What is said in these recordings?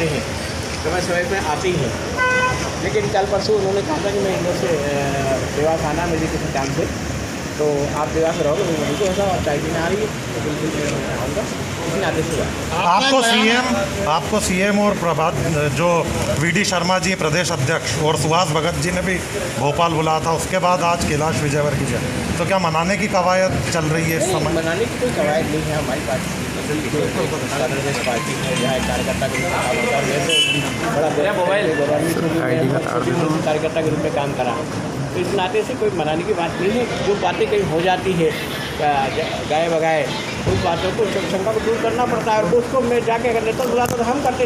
आते हैं, समय समय पर आते ही हैं। लेकिन कल परसों उन्होंने कहा था कि मैं इंदौर से देवास आना मेरी किसी काम से, तो आप देवास रहोगे, मैं बिल्कुल ऐसा और टाइम में आ रही है तो बिल्कुल मैं आऊँगा, इसी नाते से आपको सीएम और प्रभात जो वीडी शर्मा जी प्रदेश अध्यक्ष और सुभाष भगत जी ने भी भोपाल बुलाया था, उसके बाद आज कैलाश विजयवर्गीय जी, तो क्या मनाने की कवायद चल रही है इस समय? मनाने की कोई कवायद नहीं है हमारी पार्टी है, यहाँ कार्यकर्ता के रूप में बड़ा मोबाइल कार्यकर्ता के रूप में काम करा, तो इस नाते से कोई मनाने की बात नहीं है। जो बातें कहीं हो जाती है गाय बगाए, उस बातों को शंका को दूर करना पड़ता है, और उसको मैं जाके अगर नेता बुलाता तो हम करते।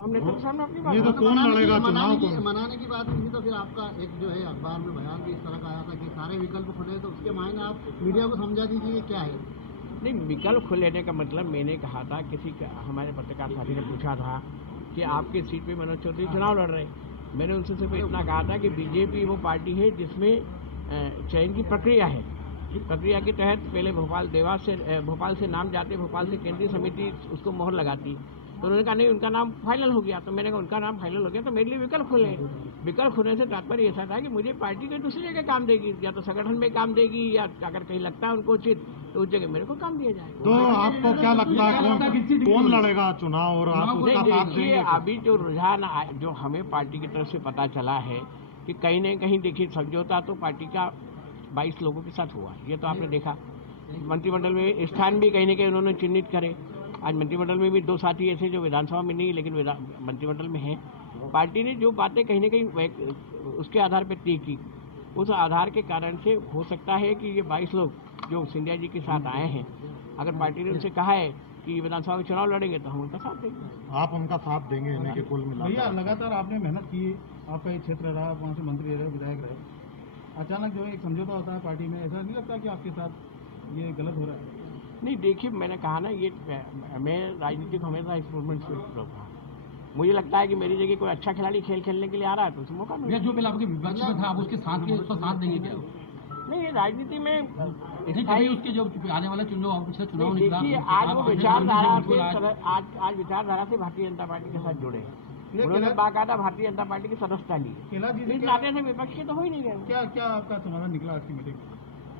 ये तो कौन लड़ेगा चुनाव को? मनाने की बात नहीं, तो फिर आपका एक जो है अखबार में बयान भी इस तरह का आया था कि सारे विकल्प खुले, तो उसके मायने आप मीडिया को समझा दीजिए क्या है। नहीं, विकल्प खुलेने का मतलब मैंने कहा था, हमारे पत्रकार साथी ने पूछा था कि आपके सीट पे मनोज चौधरी चुनाव लड़ रहे हैं, मैंने उनसे सिर्फ इतना कहा था कि बीजेपी वो पार्टी है जिसमें चयन की प्रक्रिया है, प्रक्रिया के तहत पहले भोपाल से नाम जाते, भोपाल से केंद्रीय समिति उसको मोहर लगाती, तो उन्होंने कहा नहीं उनका नाम फाइनल हो गया, तो मैंने कहा उनका नाम फाइनल हो गया तो मेरे लिए विकल्प खुले। विकल्प खुलने से तात्पर्य ऐसा था कि मुझे पार्टी कोई दूसरी जगह काम देगी, या तो संगठन में काम देगी, या अगर कहीं लगता है उनको उचित तो उस जगह मेरे को काम दिया जाए। तो आपको क्या लगता है कौन लड़ेगा चुनाव और आप उसका साथ देंगे? अभी जो रुझान जो हमें पार्टी की तरफ से पता चला है कि कहीं न कहीं देखिए समझौता तो पार्टी का 22 लोगों के साथ हुआ, ये तो आपने देखा। मंत्रिमंडल में स्थान भी कहीं न कहीं उन्होंने चिन्हित करे। आज मंत्रिमंडल में भी 2 साथी ऐसे जो विधानसभा में नहीं लेकिन मंत्रिमंडल में हैं। पार्टी ने जो बातें कहीं न कहीं उसके आधार पर तय की, उस आधार के कारण से हो सकता है कि ये 22 लोग जो सिंधिया जी के साथ आए हैं, अगर पार्टी ने उनसे कहा है कि विधानसभा में चुनाव लड़ेंगे तो हम उनका साथ देंगे। आप उनका साथ देंगे इन्हें के कुल मिला? भैया लगातार आपने मेहनत की, आपका ये क्षेत्र रहा, वहाँ से मंत्री रहे, विधायक रहे, अचानक जो है एक समझौता होता है पार्टी में, ऐसा नहीं लगता कि आपके साथ ये गलत हो रहा है? नहीं, देखिए मैंने कहा ना, ये मैं राजनीति को हमेशा एक्सपेरिमेंट से रहा। मुझे लगता है कि मेरी जगह कोई अच्छा खिलाड़ी खेल खेलने के लिए आ रहा है तो उसे मौका मिले। जो पहले आपके विपक्ष में था आप उसके साथ देंगे क्या? नहीं, ये राजनीति में उसके जो आने वाला चुनाव निकला, देखिए आज वो विचारधारा से आज विचारधारा से भारतीय जनता पार्टी के साथ जुड़े हैं, उन्होंने बाकायदा भारतीय जनता पार्टी की सदस्यता ली, इस नाते से विपक्ष के तो हो ही नहीं गए। क्या आपका समाधान निकला आज की मीटिंग?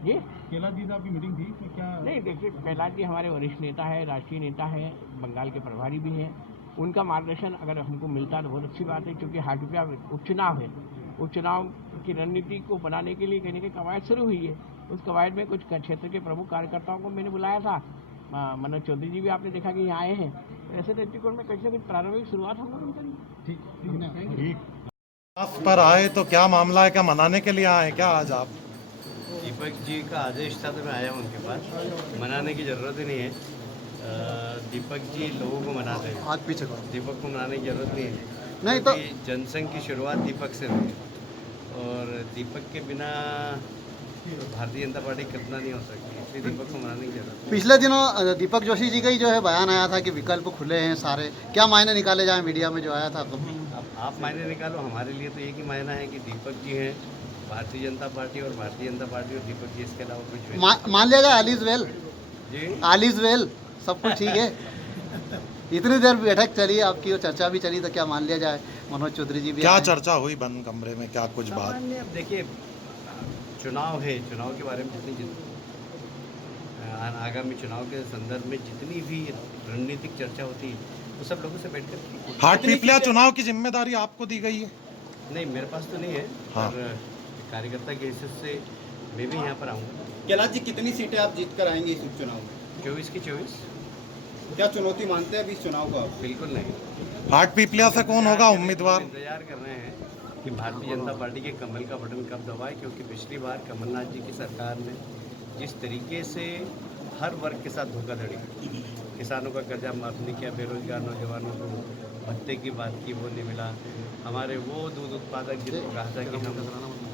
जी, कैलाश जी से आपकी मीटिंग थी तो क्या? नहीं, देखिए कैलाश जी हमारे वरिष्ठ नेता है, राष्ट्रीय नेता है, बंगाल के प्रभारी भी हैं, उनका मार्गदर्शन अगर हमको मिलता तो बहुत अच्छी बात है, क्योंकि हाटुपिया उपचुनाव है, उपचुनाव की रणनीति को बनाने के लिए कहीं न कहीं कवायद शुरू हुई है। उस कवायद में कुछ क्षेत्र के प्रमुख कार्यकर्ताओं को मैंने बुलाया था, मनोज चौधरी जी भी आपने देखा कि यहाँ आए हैं, तो ऐसे दृष्टिकोण में कुछ न कुछ प्रारंभिक शुरुआत हम लोगों ने करी। ठीक पर आए तो क्या मामला है, क्या मनाने के लिए आए क्या आज आप? दीपक जी का आदेश था तो मैं आया हूँ उनके पास, मनाने की ज़रूरत ही नहीं है। दीपक जी लोगों को मनाते हैं, हाथ पीछे दीपक को मनाने की ज़रूरत नहीं है, नहीं तो जनसंघ की शुरुआत दीपक से हुई, और दीपक के बिना भारतीय जनता पार्टी कल्पना नहीं हो सकती, इसलिए दीपक को मनाने की जरूरत है। पिछले दिनों दीपक जोशी जी का ही जो है बयान आया था कि विकल्प खुले हैं सारे, क्या मायने निकाले जाए? मीडिया में जो आया था तो आप मायने निकालो, हमारे लिए तो एक ही मायना है कि दीपक जी हैं, भारतीय जनता पार्टी और भारतीय जनता पार्टी और दीपक जी, इसके अलावा कुछ मान लिया जाए ऑल इज वेल जी, ऑल इज वेल, सब कुछ ठीक है। इतनी देर बैठक चली आपकी और चर्चा भी चली, तो क्या मान लिया जाए मनोज चौधरी जी भी क्या चर्चा हुई बंद कमरे में, क्या कुछ बात? अब देखिए चुनाव है, चुनाव के बारे में जितनी आगामी चुनाव के संदर्भ में जितनी भी रणनीतिक चर्चा होती है वो सब लोगों से बैठकर। हाटपिपलिया चुनाव की जिम्मेदारी आपको दी गई है? नहीं, मेरे पास तो नहीं है, हाँ। पर कार्यकर्ता की हैसियत से मैं भी यहाँ पर आऊँगा। कैलाश जी कितनी सीटें आप जीत कर आएंगे इस उपचुनाव में? 24 की 24। क्या चुनौती मानते हैं अभी इस चुनाव को आप? बिल्कुल नहीं। हाटपिपलिया से कौन होगा उम्मीदवार? इंतजार कर रहे हैं कि भारतीय जनता पार्टी के कमल का बटन कब दबाए, क्योंकि पिछली बार कमलनाथ जी की सरकार ने जिस तरीके से हर वर्ग के साथ धोखाधड़ी, किसानों का कर्जा माफ नहीं किया, बेरोजगार नौजवानों को भत्ते की बात की वो नहीं मिला, हमारे वो दूध उत्पादक जिनको कहा था कि हम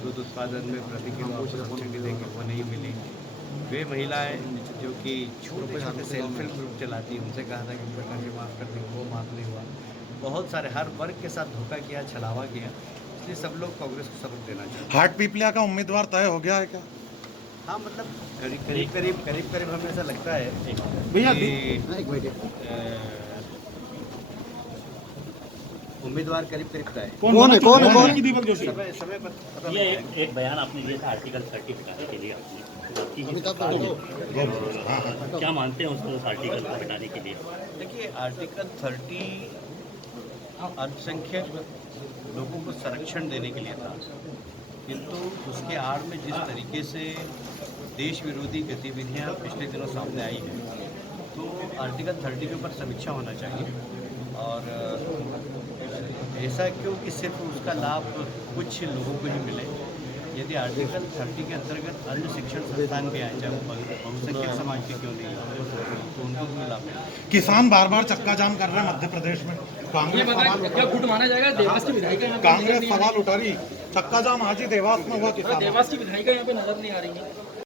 दूध उत्पादन में प्रति किलो आपको सब्सिडी देंगे वो नहीं मिली, वे महिलाएं जो कि छोटे छोटे सेल्फ हेल्प ग्रुप चलाती हैं उनसे कहा था कि उनका कर्ज माफ़ कर देंगे, वो माफ़ नहीं हुआ। बहुत सारे हर वर्ग के साथ धोखा किया, छलावा किया, इसलिए सब लोग कांग्रेस को सबक देना चाहते हैं। हाटपिपलिया का उम्मीदवार तय हो गया है क्या? हाँ, मतलब करीब हमें ऐसा लगता है भैया कि एक मिनट उम्मीदवार करीब करीब तय है। कौन है की दीपक जोशी? समय पर पता ये लग जाएगा। एक बयान आपने दिया था आर्टिकल 30 हटाने के लिए आपकी क्या मानते हैं उसको, उस आर्टिकल को हटाने के लिए? देखिए आर्टिकल 30 अल्पसंख्यक लोगों को संरक्षण देने के लिए था, किंतु उसके आड़ में जिस तरीके से देश विरोधी गतिविधियां पिछले दिनों सामने आई हैं, तो आर्टिकल 30 के ऊपर समीक्षा होना चाहिए। और ऐसा क्यों कि सिर्फ उसका लाभ कुछ लोगों को ही मिले। यदि आर्टिकल 30 के अंतर्गत अन्य शिक्षण संस्थान भी आए, चाहे वो बहुसंख्यक समाज के क्यों नहीं हो, तो उनको भी लाभ मिले। किसान बार बार चक्का जाम कर रहे हैं मध्य प्रदेश में। गुट माना जाएगा। देवास की विधायिका यहाँ पे कांग्रेस सवाल उठा रही, चक्का जाम आज ही देवास में हुआ किसान। देवास की विधायिका यहाँ पे नजर नहीं आ रही है।